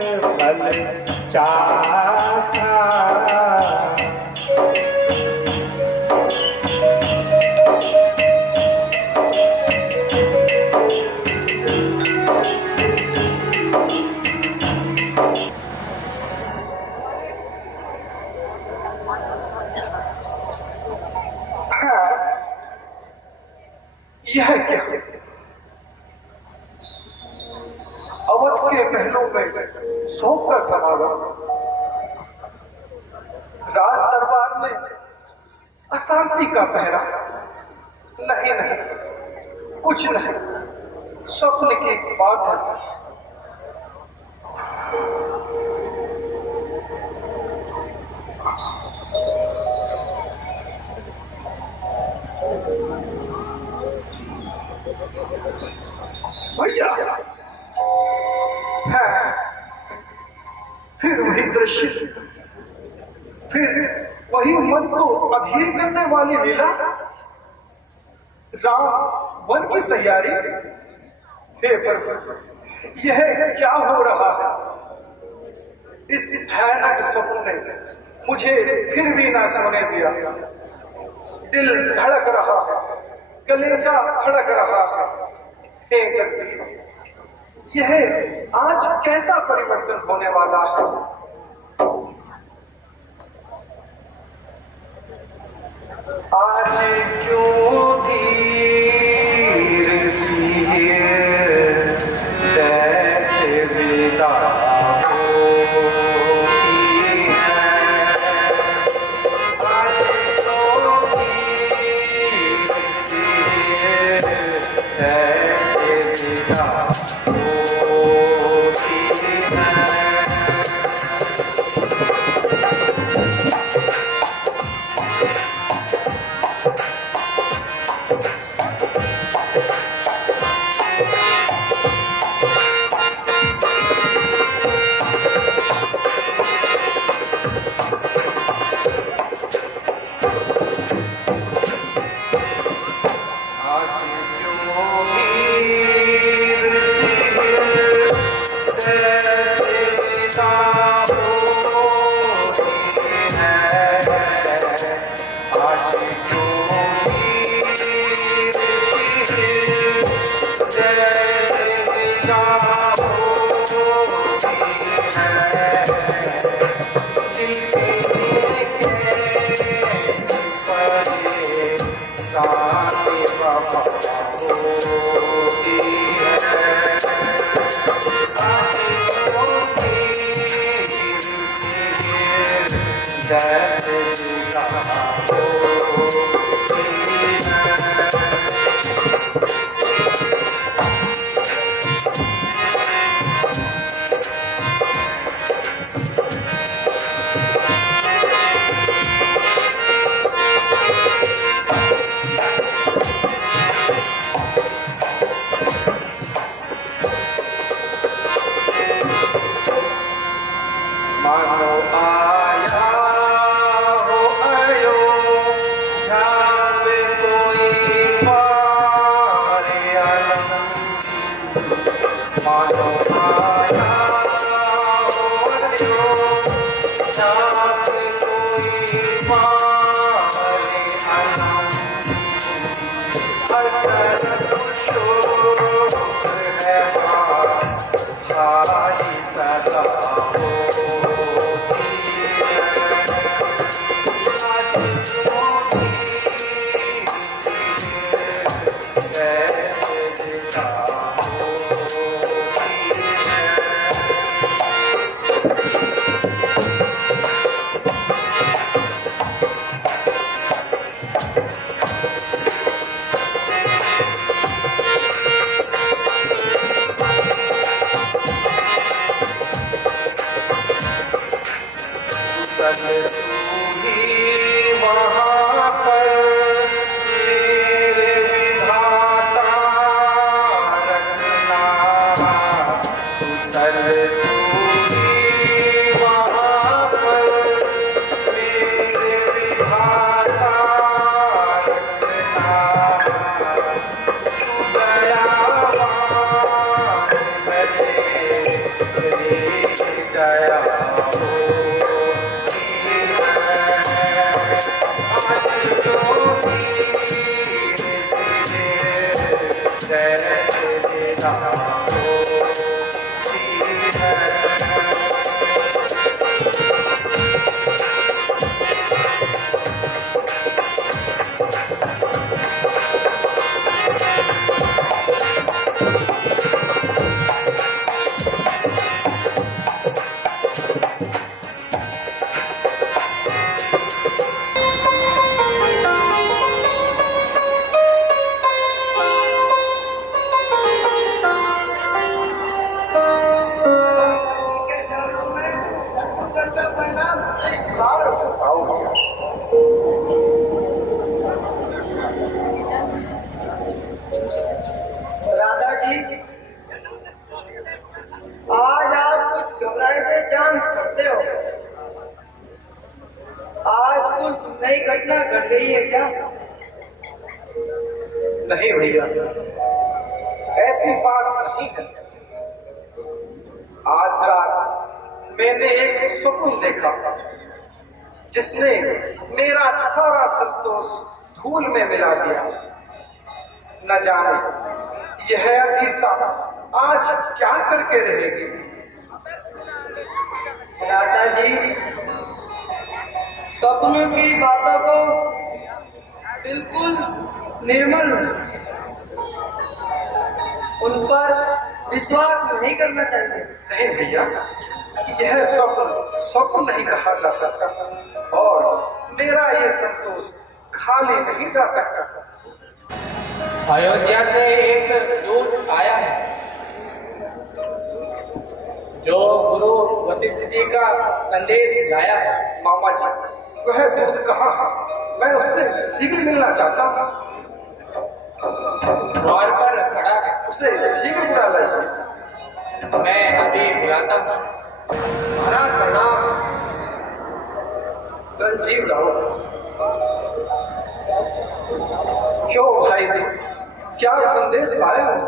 फल चाखा। यह क्या? अवध के महलों में शोक का समागम, राज दरबार में अशांति का पहरा। नहीं नहीं, कुछ नहीं, स्वप्न की बात है। भैया, है फिर वही दृश्य, फिर वही मन को अधीर करने वाली लीला। राम वन की तैयारी। हे प्रभु, यह क्या हो रहा है? इस भयानक स्वप्न ने मुझे फिर भी ना सोने दिया। दिल धड़क रहा है, कलेजा धड़क रहा है। हे जगदीश, यह आज कैसा परिवर्तन होने वाला है? आज क्यों धीर सी कैसे विदा होती है? आज क्यों धीर सी कैसे विदा होती है? मानो आया हो अयोध्या में कोई मारे आलम। मानो आया हो अयोध्या में कोई मारे आलम। हर तरफ शोर है भारी सदा वहाँ पर मेरे विधाता रखना। वहाँ पर मेरे विधाता रखना। दयावान बने दया आज तो जैसे देना राधा जी, आज आप कुछ घबराए से जान पड़ते हो। आज कुछ नई घटना घट गई है क्या? नहीं भैया, ऐसी बात नहीं है। आज रात मैंने एक स्वप्न देखा जिसने मेरा सारा संतोष धूल में मिला दिया। न जाने यह अधीरता आज क्या करके रहेगी। राधा जी, सपनों की बातों को बिल्कुल निर्मल, उन पर विश्वास नहीं करना चाहिए। नहीं भैया, यह स्वप्न नहीं कहा जा सकता और मेरा ये संतोष खाली नहीं जा सकता। अयोध्या से एक दूत आया है जो गुरु वशिष्ठ जी का संदेश लाया है। मामा जी, वह दूत कहाँ है? मैं उससे शीघ्र मिलना चाहता हूँ। द्वार पर खड़ा है, उसे शीघ्र बुला लाइए। मैं अभी बुलाता हूँ। महाराज प्रणाम। रंजीव लाओ। क्यों भाई दूत, क्या संदेश लाया हो?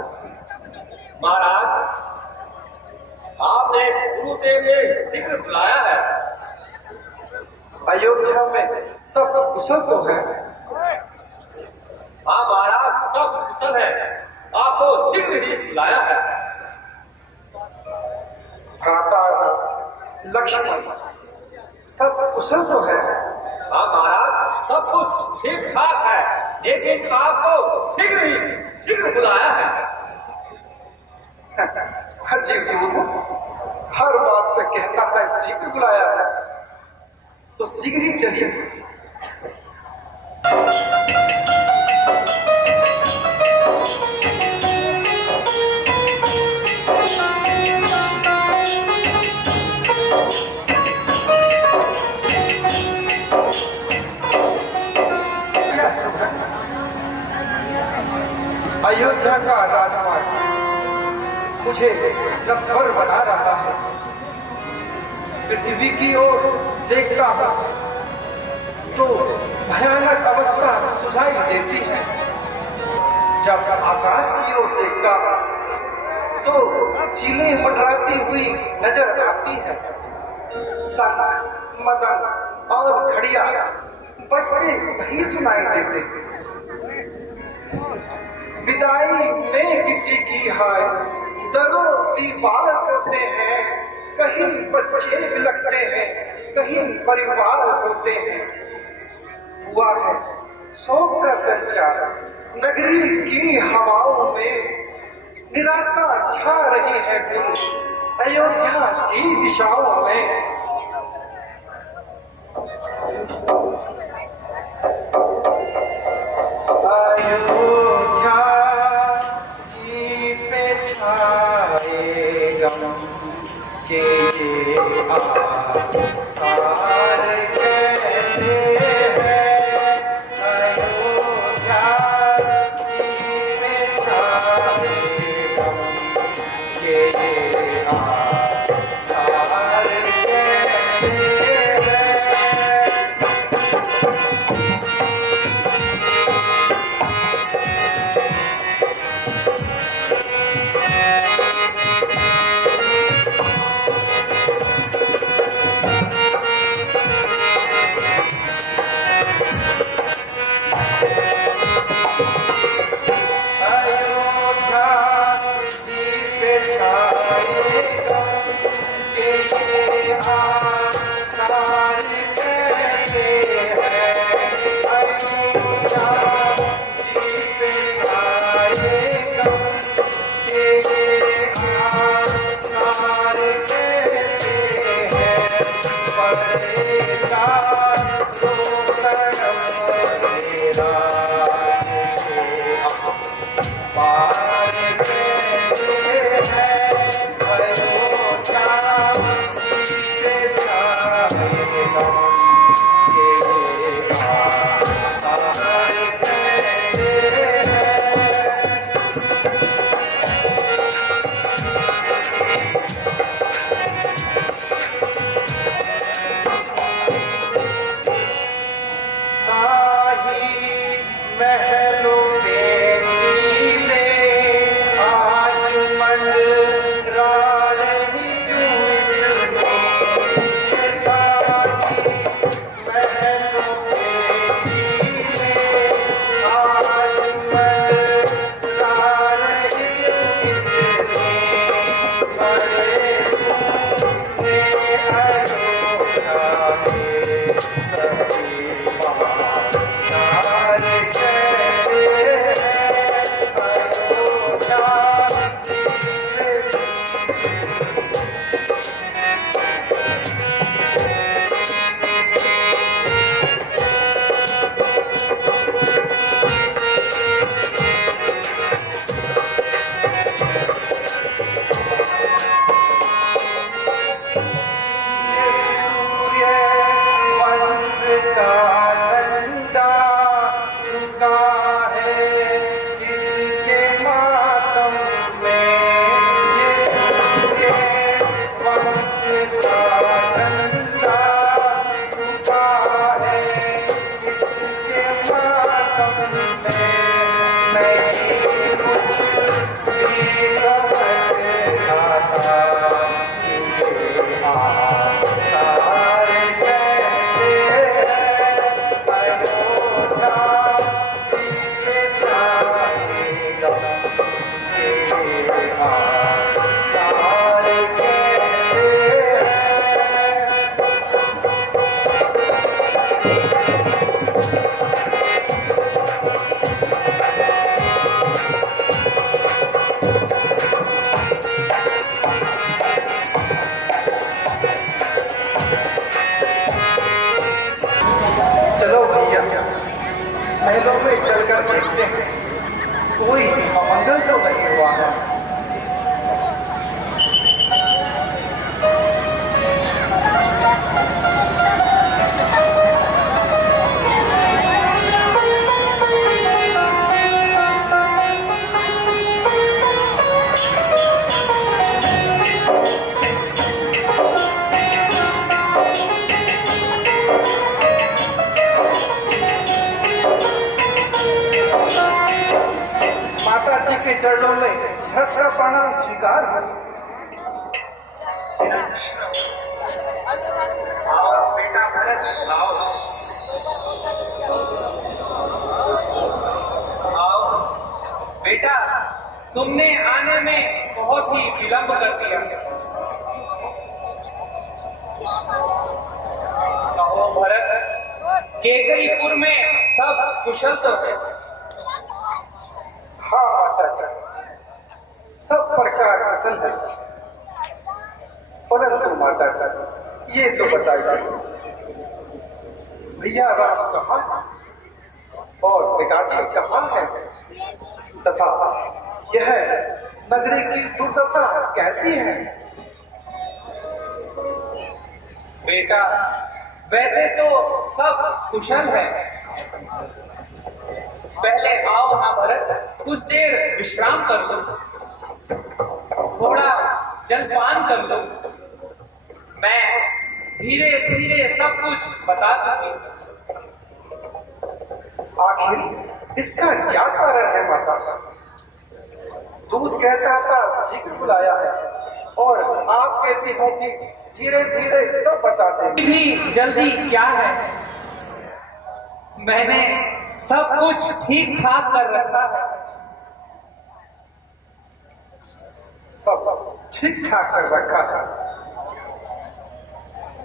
महाराज, आपने गुरुदेव ने शीघ्र बुलाया है। अयोध्या में सब कुशल तो है? हाँ महाराज, सब कुशल है, आपको शीघ्र ही बुलाया है। भ्राता लक्ष्मण सब कुशल तो है? हाँ महाराज, सब कुछ ठीक ठाक है, लेकिन आपको शीघ्र बुलाया है। अजीब दूत, हर बात पे कहता है शीघ्र बुलाया है, तो शीघ्र ही चलिए। अयोध्या का राजमार्ग मुझे नस्वर बना रहा है। पृथ्वी की ओर देखता हूं तो भयानक अवस्था सुझाई देती है। जब आकाश की ओर देखता तो चीलें मंडराती हुई नजर आती है। शंख, मदन और घड़ियां बजते नहीं सुनाई देते। विदाई में किसी की हाय दरो दीवार करते हैं, कहीं बच्चे बिलखते हैं, कहीं परिवार होते हैं। हुआ है शोक का संचार, नगरी की हवाओं में निराशा छा रही है गुल अयोध्या की दिशाओं में। अयोध्या जी पे छाए गम के आसार कैसे है। अयोध्या जी पे छाए गम के आसार कैसे है। मंगल तो नहीं हुआ है। माता जी के चरणों में भरत का प्रणाम स्वीकार है। आओ बेटा भरत, आओ बेटा, तुमने आने में बहुत ही विलंब कर दिया। कहो भरत, केकरीपुर में सब कुशल तो है? हाँ माता जी, सब प्रकार कुशल है, परंतु माता जी ये तो बताइए, भैया राम कहाँ और पिताजी कहाँ है, तथा यह नगरी की दुर्दशा कैसी है? बेटा, वैसे तो सब कुशल है। पहले आओ ना भरत, कुछ देर विश्राम कर लो, थोड़ा जलपान कर लो। मैं धीरे धीरे सब कुछ बता दूंगी। आखिर इसका क्या कारण है माता? दूध कहता था शीघ्र बुलाया है और आप कहती हो कि धीरे धीरे सब बताते हैं। भी जल्दी क्या है, मैंने सब कुछ ठीक ठाक कर रखा है। सब ठीक ठाक कर रखा है,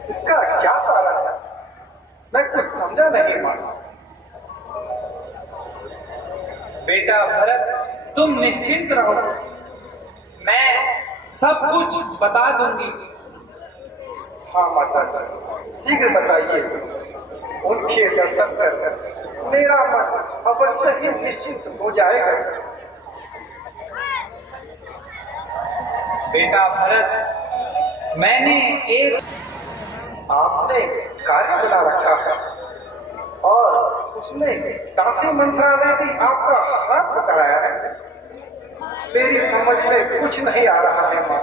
इसका क्या कारण है? मैं कुछ समझा नहीं माता। बेटा भरत, तुम निश्चिंत रहो, मैं सब कुछ बता दूंगी। हाँ माता जी, शीघ्र बताइए। उनके दर्शन कर मेरा मन अवश्य ही निश्चिंत हो जाएगा। बेटा भरत, मैंने एक आपने कार्य बना रखा है और उसमें दासी मंत्रा ने भी आपका हाथ पकड़ाया है। मेरी समझ में कुछ नहीं आ रहा है माँ,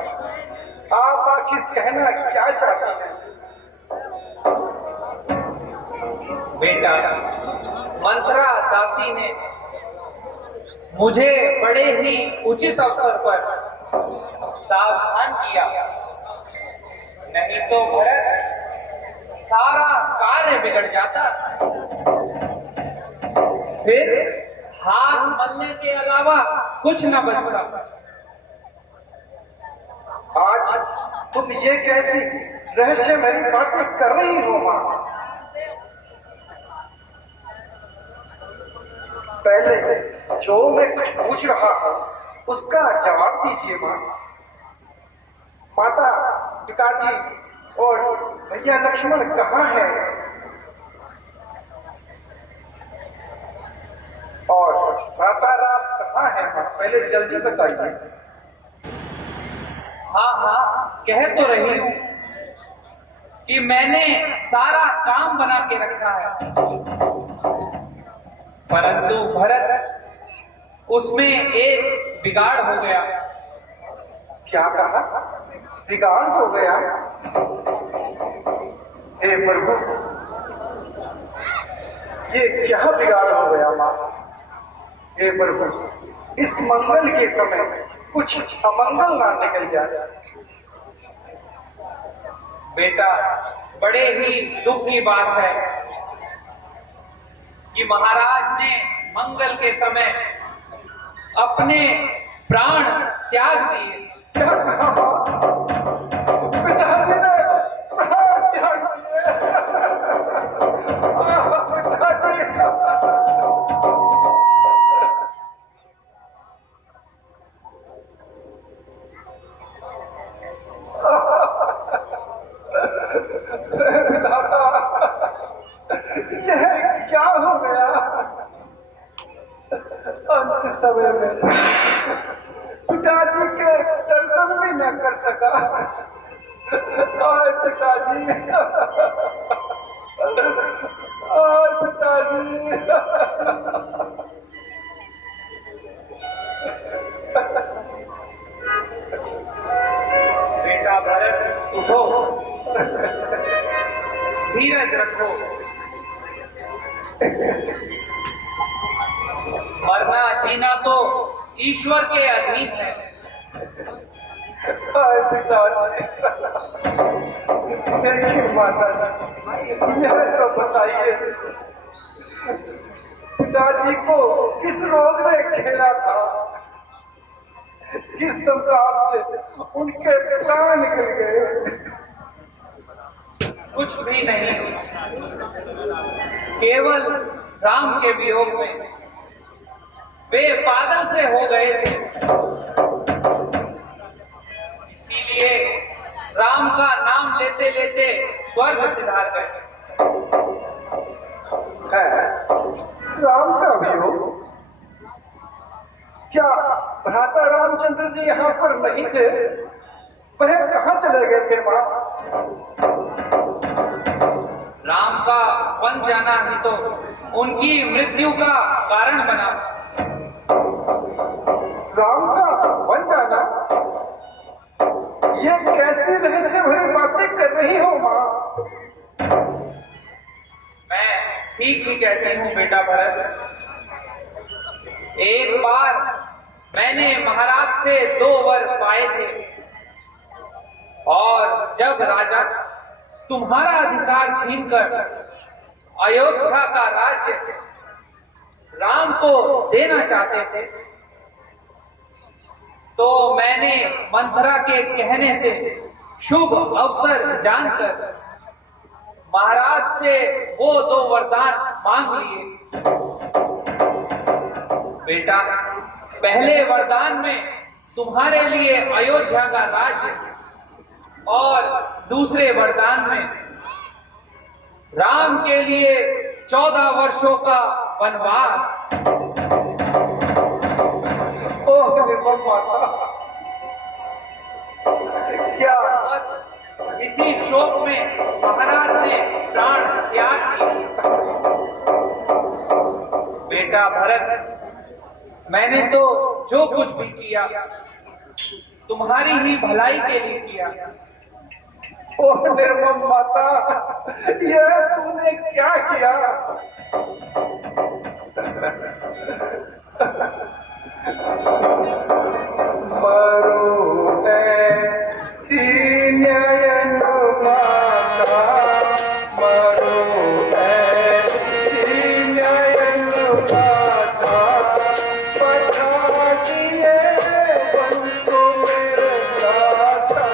आप आखिर कहना क्या चाहती हैं? बेटा, मंत्रा दासी ने मुझे बड़े ही उचित अवसर पर सावधान किया, नहीं तो भरत सारा कार्य बिगड़ जाता। फिर हाथ मलने के अलावा कुछ न बचता। आज तुम ये कैसी रहस्यमयी बातें कर रही हो माँ? पहले जो मैं कुछ पूछ रहा हूँ उसका जवाब दीजिए माँ। माता, पिताजी और भैया लक्ष्मण कहाँ है? और भ्राता राम कहाँ है माँ? पहले जल्दी बताइए। हाँ हाँ, कह तो रही हूँ कि मैंने सारा काम बना के रखा है, परंतु भरत उसमें एक बिगाड़ हो गया। क्या कहा? बिगाड़ हो गया? हे प्रभु, ये क्या बिगाड़ हो गया माँ? हे प्रभु, इस मंगल के समय कुछ अमंगल ना निकल जाए। बेटा, बड़े ही दुख की बात है कि महाराज ने मंगल के समय अपने प्राण त्याग दिए। क्या कहा माँ? पिताजी ने प्राण त्याग दिए? पिताजी, यह क्या हो गया? अंत समय में पिताजी के दर्शन भी न कर सका। और पिताजी, और पिताजी। बेटा भरत उठो, धीरज रखो। मरना जीना तो ईश्वर के अधीन है। पिताजी, देखिए माता जी, यह तो बताइए पिताजी को किस रोग ने खेला था, किस संताप से उनके प्राण निकल गए? कुछ भी नहीं, केवल राम के वियोग में वे पागल से हो गए थे। इसीलिए राम का नाम लेते लेते स्वर्ग सिधार गए। है राम का वियोग? क्या भ्राता रामचंद्र जी यहाँ पर नहीं थे? वह कहाँ चले गए थे माँ? राम का वन जाना ही तो उनकी मृत्यु का कारण बना। राम का वन जाना? ये कैसी रहस्य भरी बातें कर रही हो माँ? मैं ठीक ही कहती हूँ बेटा भरत। एक बार मैंने महाराज से 2 वर पाए थे, और जब राजा तुम्हारा अधिकार छीनकर अयोध्या का राज्य राम को देना चाहते थे, तो मैंने मंथरा के कहने से शुभ अवसर जानकर महाराज से वो 2 वरदान मांग लिए। बेटा, पहले वरदान में तुम्हारे लिए अयोध्या का राज्य, और दूसरे वरदान में राम के लिए 14 वर्षों का वनवास। ओह माता, क्या बस इसी शोक में महाराज ने प्राण त्याग किए। बेटा भरत, मैंने तो जो कुछ भी किया तुम्हारी ही भलाई के लिए किया। ओह निर्मम माता, यह तूने क्या किया? मरो ऐसी नयन माता, मरो ऐसी नयन माता, पठा दिए वन को मेरे दाता।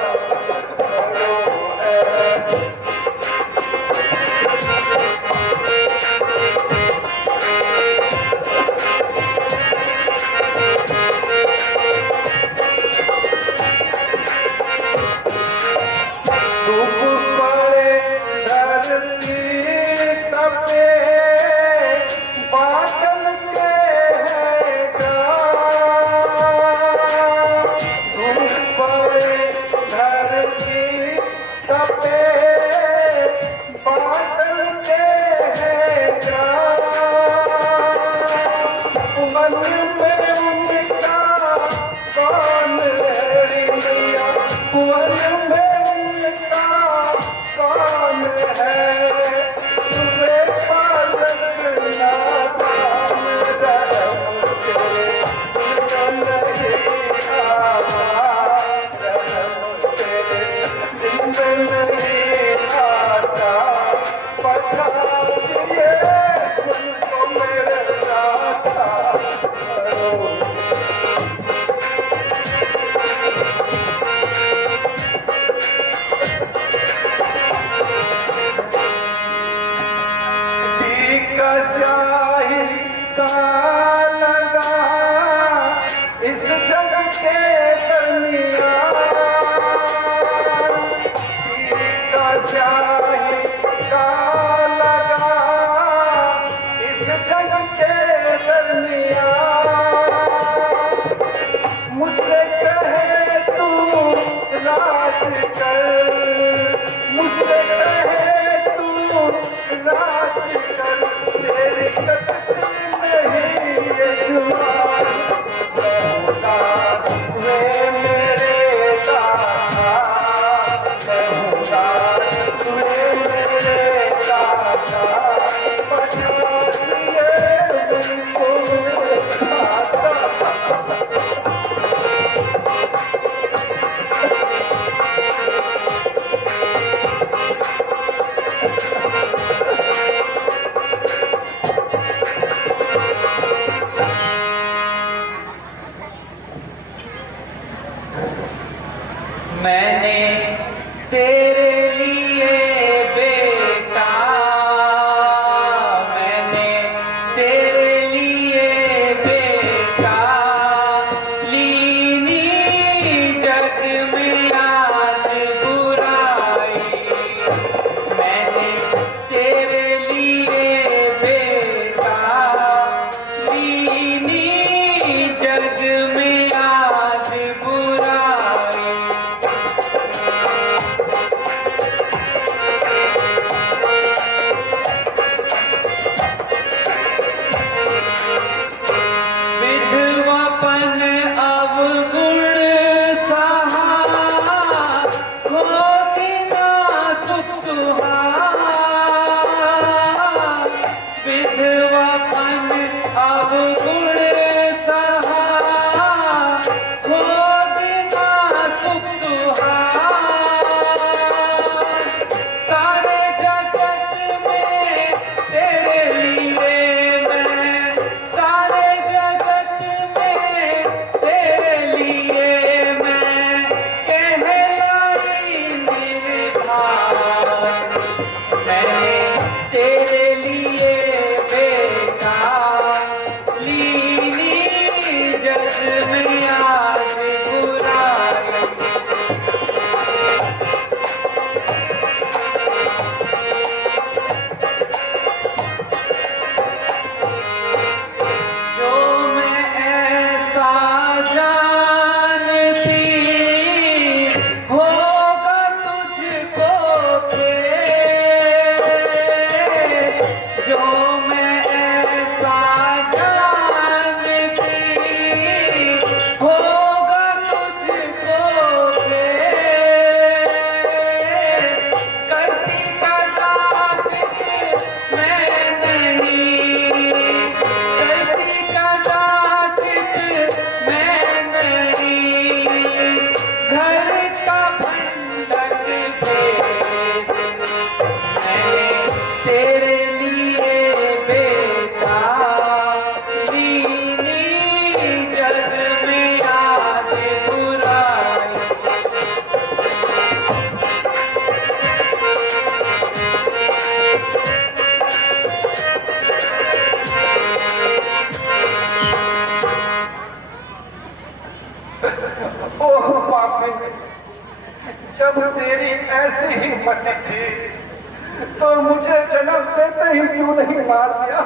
करती थी तो मुझे जन्म देते ही क्यों नहीं मार दिया?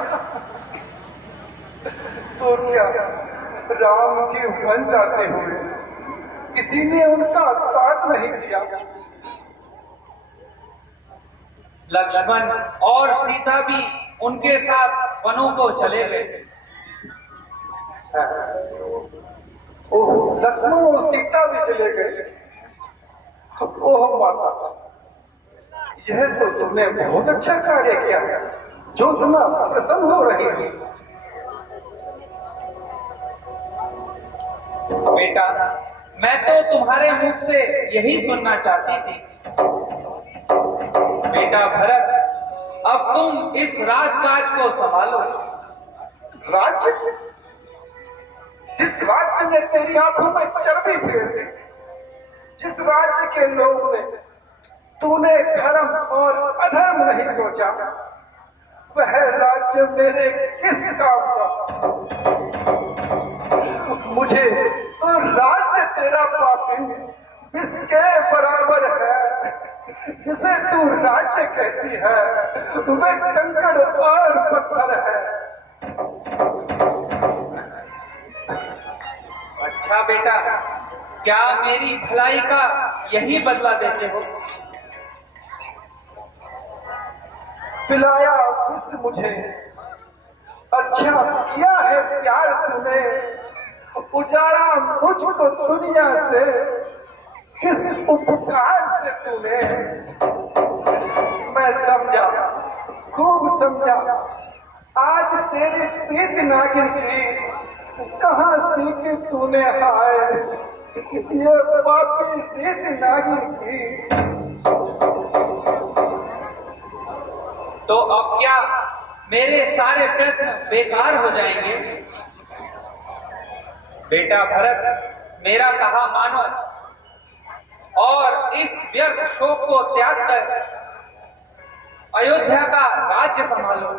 तो क्या राम के वन जाते हुए किसी ने उनका साथ नहीं दिया? लक्ष्मण और सीता भी उनके साथ वनों को चले गए। ओह, लक्ष्मण और सीता भी चले गए। ओह माता, यह तो तुमने बहुत अच्छा कार्य किया, जो इतना प्रसन्न हो रही है। बेटा, मैं तो तुम्हारे मुख से यही सुनना चाहती थी। बेटा भरत, अब तुम इस राजकाज को संभालो। राज्य? जिस राज्य ने तेरी आंखों में चर्बी फेर दी, जिस राज्य के लोग ने तूने धर्म और अधर्म नहीं सोचा, वह राज्य मेरे किस काम का? मुझे तो राज्य तेरा पापी इसके बराबर है। जिसे तू राज्य कहती है वह कंकड़ और पत्थर है। अच्छा बेटा, क्या मेरी भलाई का यही बदला देते हो? पिलाया विष मुझे, अच्छा किया है प्यार तूने, उजाड़ा मुझको दुनिया से, किस उपकार से तूने? मैं समझा, खूब समझा, आज तेरे प्रीत नागिन की कहाँ सीखी तूने हाय, ये पापी प्रीत नागिन की। तो अब क्या मेरे सारे प्रयत्न बेकार हो जाएंगे? बेटा भरत, मेरा कहा मानो और इस व्यर्थ शोक को त्याग कर अयोध्या का राज्य संभालो।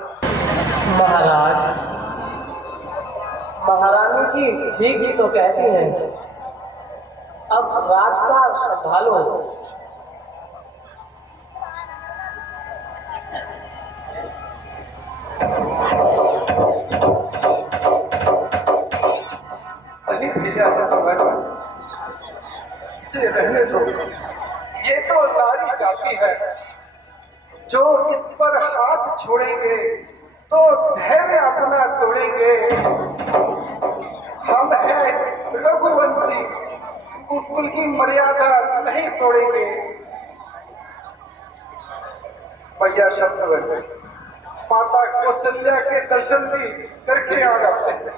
महाराज, महारानी जी ठीक ही तो कहती हैं, अब राजकाज संभालो। नहीं भैया, इसे रहने दो। ये तो नारी जाति है, जो इस पर हाथ छोड़ेंगे तो धैर्य अपना तोड़ेंगे। हम हैं रघुवंशी, कुल की मर्यादा नहीं तोड़ेंगे। भैया शब्द माता कौशल्या के दर्शन भी करके आ जाते हैं।